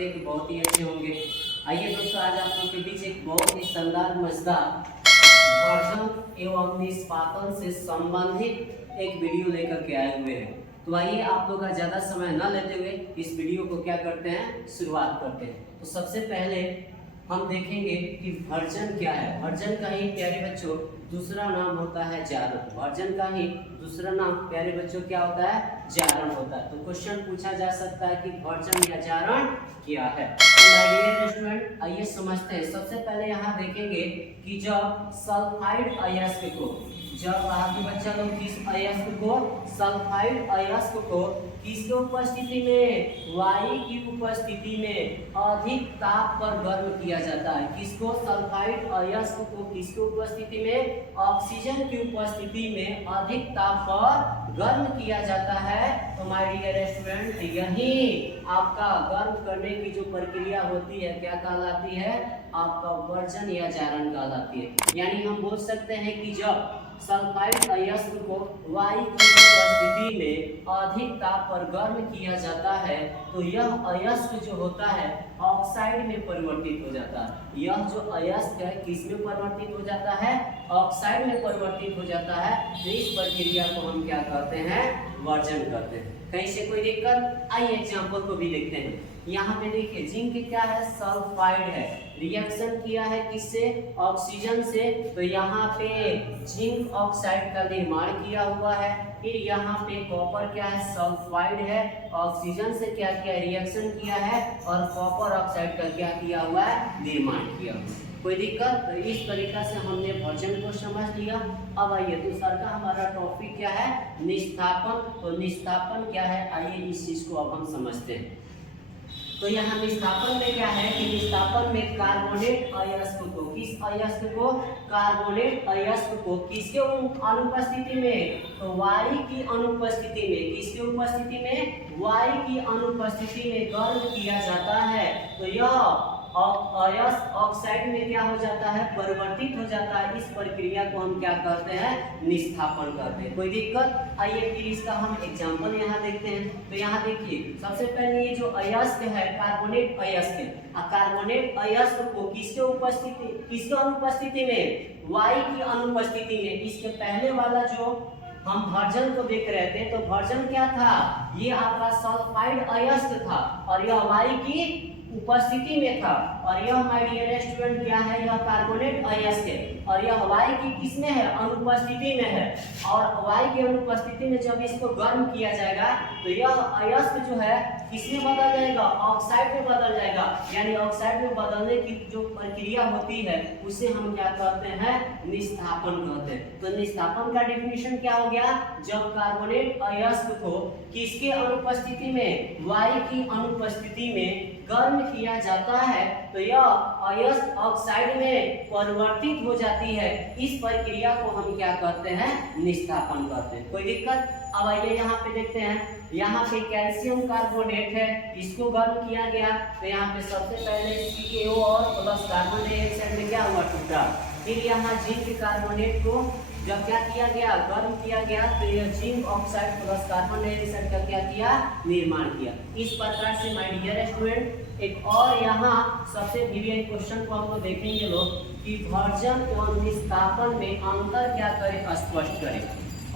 करते हैं कि बहुत ही अच्छे होंगे। आइए दोस्तों, आज आप लोग के बीच एक बहुत ही शानदार मजेदार भर्जन एवं निष्पादन से संबंधित एक वीडियो लेकर के आए हुए हैं। तो आइए आप लोग का ज़्यादा समय न लेते हुए इस वीडियो को क्या करते हैं, शुरुआत करते हैं। तो सबसे पहले हम देखेंगे कि भर्जन क्या है। भर्जन का ही प्यारे बच्चों दूसरा नाम होता है जारण। भर्जन का ही दूसरा नाम प्यारे बच्चों क्या होता है, जारण होता है। तो क्वेश्चन पूछा जा सकता है कि भर्जन या जारण क्या है। तो माय डियर स्टूडेंट, आइए समझते हैं। सबसे पहले यहाँ देखेंगे कि जब सल्फाइड अयस्क को, जब आपके बच्चा लोग किस अयस्क को, सल्फाइड अयस्क को किसके उपस्थिति में, वायु की उपस्थिति में अधिक ताप पर गर्म किया जाता है। किसको, सल्फाइड अयस्क को किसके उपस्थिति में, ऑक्सीजन की उपस्थिति में अधिक ताप पर गर्म किया जाता है। तो माय डियर स्टूडेंट, यही आपका गर्म करने की जो प्रक्रिया होती है क्या कहलाती है, आपका भर्जन या जारण कहलाती है। यानी हम बोल सकते हैं कि जब सल्फाइड अयस्क को वायु की उपस्थिति में अधिक ताप पर गर्म किया जाता है तो यह अयस्क जो होता है ऑक्साइड में परिवर्तित हो जाता है। यह जो अयस्क है किस में परिवर्तित हो जाता है, ऑक्साइड में परिवर्तित हो जाता है। तो इस प्रक्रिया को हम क्या कहते हैं, भर्जन करते हैं। कहीं से कोई दिक्कत? आइए एग्जाम्पल को भी देखते हैं। यहाँ पे देखिए जिंक क्या है, सल्फाइड है, रिएक्शन किया है किससे, ऑक्सीजन से। तो यहाँ पे जिंक ऑक्साइड का निर्माण किया हुआ है। फिर यहाँ पे कॉपर क्या है, सल्फाइड है, ऑक्सीजन से क्या किया, रिएक्शन किया है और कॉपर ऑक्साइड का क्या किया हुआ है, निर्माण किया हुआ है। कोई दिक्कत? तो इस तरीका से हमने भर्जन को समझ लिया। अब आइए दूसरा का हमारा टॉपिक क्या है, निष्स्थापन। तो निष्स्थापन क्या है, आइए इस चीज को अब हम समझते हैं। तो यहाँ निष्स्थापन में क्या है कि निष्स्थापन में कार्बोनेट अयस्क को, किस अयस्क को, कार्बोनेट अयस्क को किसके अनुपस्थिति में, तो वायु की अनुपस्थिति में, किसके उपस्थिति में, वायु की अनुपस्थिति में गर्म किया जाता है। तो यह अयस्क ऑक्साइड में क्या हो जाता है, परिवर्तित हो जाता है। इस प्रक्रिया को हम क्या कहते हैं, निष्स्थापन कहते हैं। कोई दिक्कत? आइए फिर इसका हम एग्जांपल यहाँ देखते हैं। तो यहाँ देखिए सबसे पहले ये जो अयस्क है कार्बोनेट अयस्क है, कार्बोनेट अयस्क को किसके उपस्थिति, किसके अनुपस्थिति में, वायु की अनुपस्थिति में। इसके पहले वाला जो हम भर्जन को देख रहे थे, तो भर्जन क्या था, ये आपका सल्फाइड अयस्क था और यह वायु की उपस्थिति में था। और यह माय डियर स्टूडेंट क्या है, यह कार्बोनेट अयस्क है और यह वायु की किसमें है, अनुपस्थिति में है। और वायु की अनुपस्थिति में जब इसको गर्म किया जाएगा तो यह अयस्क जो है किसमें बदल जाएगा, ऑक्साइड में बदल जाएगा। यानी ऑक्साइड में बदलने की जो प्रक्रिया होती है उसे हम क्या कहते हैं, निष्स्थापन कहते हैं। तो निष्स्थापन का डेफिनेशन क्या हो गया, जब कार्बोनेट अयस्क को किसके अनुपस्थिति में, वायु की अनुपस्थिति में गर्म किया जाता है तो यह अयस्क ऑक्साइड में परिवर्तित हो जाती है। इस प्रक्रिया को हम क्या कहते हैं, निष्स्थापन कहते हैं। कोई दिक्कत? अब आइए यहाँ पे देखते हैं। यहाँ पे कैल्शियम कार्बोनेट है, इसको गर्म किया गया तो यहाँ पे सबसे पहले CaO और प्लस कार्बन डाइऑक्साइड में क्या हुआ, टूटा। फिर यहाँ जिंक कार्बोनेट को जब क्या किया गया, गर्म किया गया तो यह zinc oxide plus carbon dioxide का क्या किया, निर्माण किया। इस प्रकार से माय डियर स्टूडेंट एक और यहाँ सबसे प्रीवियस क्वेश्चन को हम लोग देखेंगे लोग कि भर्जन एवं निष्स्थापन में अंतर क्या करें, स्पष्ट करें।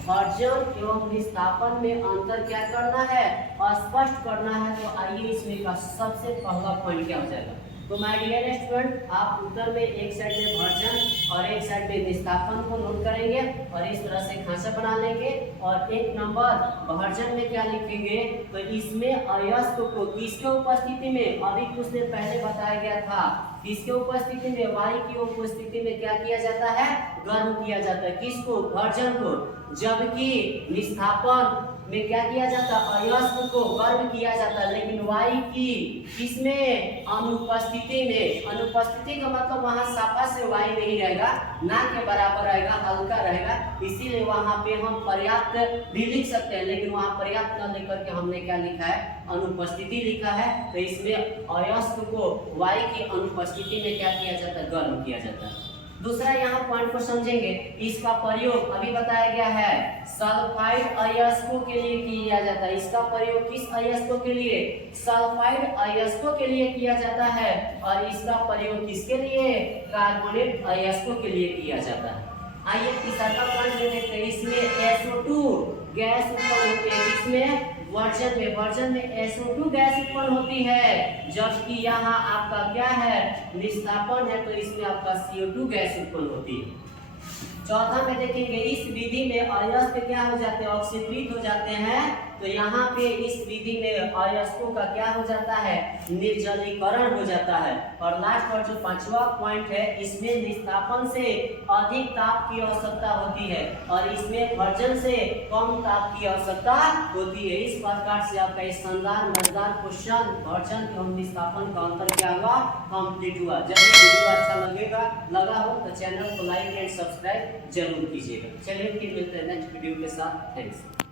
भर्जन एवं निष्स्थापन में अंतर क्या करना है, स्पष्ट करना है। तो आइए इसमें का सबसे पहला पॉइंट क्या हो जाएगा। तो माय डियर स्टूडेंट आप उत्तर में एक साइड में भर्जन और एक साइड में निष्स्थापन को नोट करेंगे और इस तरह से खांचा बना लेंगे। और एक नंबर भर्जन में क्या लिखेंगे, तो इसमें अयस्क को किसके उपस्थिति में, अभी कुछ देर पहले बताया गया था, किसके उपस्थिति में, वायु की उपस्थिति में क्या किया जाता है, गर्म किया जाता है। किसको, भर्जन को। जबकि निष्स्थापन में क्या किया जाता है, अयस्क को गर्म किया जाता है लेकिन वायु की किसमें, अनुपस्थिति में। अनुपस्थिति का मतलब वहां साफा से वायु नहीं रहेगा, ना के बराबर रहेगा, हल्का रहेगा। इसीलिए वहां पे हम पर्याप्त भी लिख सकते हैं लेकिन वहां पर्याप्त न लेकर के हमने क्या लिखा है, अनुपस्थिति लिखा है। तो इसमें अयस्क को वायु की अनुपस्थिति में क्या किया जाता है, गर्म किया जाता है। दूसरा यहाँ पॉइंट को समझेंगे, इसका प्रयोग अभी बताया गया है सल्फाइड अयस्कों के लिए किया जाता है। इसका प्रयोग किस अयस्कों के लिए? सल्फाइड अयस्कों के लिए किया जाता है। और इसका प्रयोग किसके लिए? कार्बोनेट अयस्कों के लिए किया जाता है। आइए तीसरा पॉइंट में देखते हैं, इसमें SO2 गैस उत्पन्न होती है। इसमें वर्जन में SO2 गैस उत्पन्न होती है, जबकि यहाँ आपका क्या है? निस्तापन है, तो इसमें आपका CO2 गैस उत्पन्न होती है। चौथा में देखेंगे, इस विधि में अयस्क क्या हो जाते हैं? ऑक्सीकृत हो जाते हैं। तो यहाँ पे इस विधि में अयस्कों का क्या हो जाता है? निर्जलीकरण हो जाता है। और लास्ट और जो पांचवा पॉइंट है, इसमें निस्तापन से अधिक ताप की आवश्यकता होती है और इसमें भर्जन से कम ताप की आवश्यकता होती है। इस प्रकार से आपका शानदार मजेदार क्वेश्चन भर्जन एवं निस्तापन का अंतर क्या हुआ? कंप्लीट हुआ। जब ये वीडियो अच्छा लगा हो तो चैनल को लाइक एंड सब्सक्राइब जरूर कीजिएगा। चलिए फिर मिलते हैं नेक्स्ट वीडियो के साथ। थैंक्स।